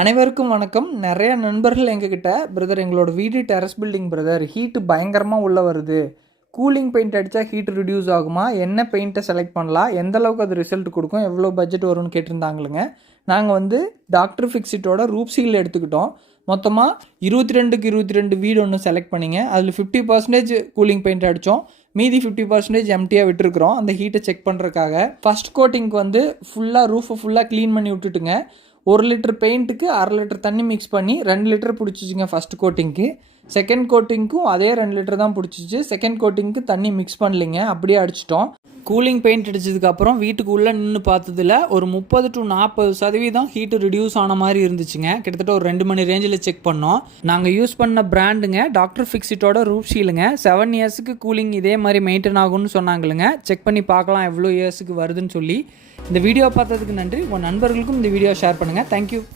அனைவருக்கும் வணக்கம். நிறைய நண்பர்கள் எங்ககிட்ட, பிரதர் எங்களோட வீடு டெரஸ் பில்டிங் பிரதர், ஹீட்டு பயங்கரமாக உள்ளே வருது, கூலிங் பெயிண்ட் அடித்தா ஹீட் ரிடியூஸ் ஆகுமா, என்ன பெயிண்ட்டை செலக்ட் பண்ணலாம், எந்த அளவுக்கு அது ரிசல்ட் கொடுக்கும், எவ்வளோ பட்ஜெட் வரும்னு கேட்டிருந்தாங்களுங்க. நாங்கள் வந்து டாக்டர் ஃபிக்ஸிட்டோட ரூப் சீல் எடுத்துக்கிட்டோம். மொத்தமாக 22க்கு 22 வீடு ஒன்று செலக்ட் பண்ணிங்க. அதில் 50% கூலிங் பெயிண்ட் அடித்தோம், மீதி 50% எம்டியாக விட்டுருக்குறோம் அந்த ஹீட்டை செக் பண்ணுறதுக்காக. ஃபஸ்ட் கோட்டிங்க்கு வந்து ஃபுல்லாக ரூஃபை ஃபுல்லாக க்ளீன் பண்ணி விட்டுட்டுங்க. 1 லிட்டர் பெயிண்ட்டுக்கு 1/2 லிட்டர் தண்ணி மிக்ஸ் பண்ணி 2 லிட்டர் பிடிச்சிச்சிங்க ஃபஸ்ட் கோட்டிங்க்கு. செகண்ட் கோட்டிங்க்கும் அதே 2 லிட்டர் தான் பிடிச்சிச்சு. செகண்ட் கோட்டிங்க்கு தண்ணி மிக்ஸ் பண்ணலிங்க, அப்படியே அடிச்சிட்டோம். கூலிங் பெயிண்ட் அடித்ததுக்கப்புறம் வீட்டுக்கு உள்ளே நின்று பார்த்ததில் ஒரு 30 to 40% ஹீட்டு ரிடியூஸ் ஆன மாதிரி இருந்துச்சுங்க. கிட்டத்தட்ட ஒரு 2 மணி ரேஞ்சில் செக் பண்ணோம். நாங்கள் யூஸ் பண்ண பிராண்டுங்க டாக்டர் ஃபிக்ஸிட்டோட ரூப் ஷீலுங்க. 7 இயர்ஸுக்கு கூலிங் இதே மாதிரி மெயின்டைன் ஆகும்னு சொன்னாங்களுங்க. செக் பண்ணி பார்க்கலாம் எவ்வளோ இயர்ஸுக்கு வருதுன்னு சொல்லி. இந்த வீடியோ பார்த்ததுக்கு நன்றி. உங்கள் நண்பர்களுக்கும் இந்த வீடியோ ஷேர் பண்ணுங்கள். தேங்க்யூ.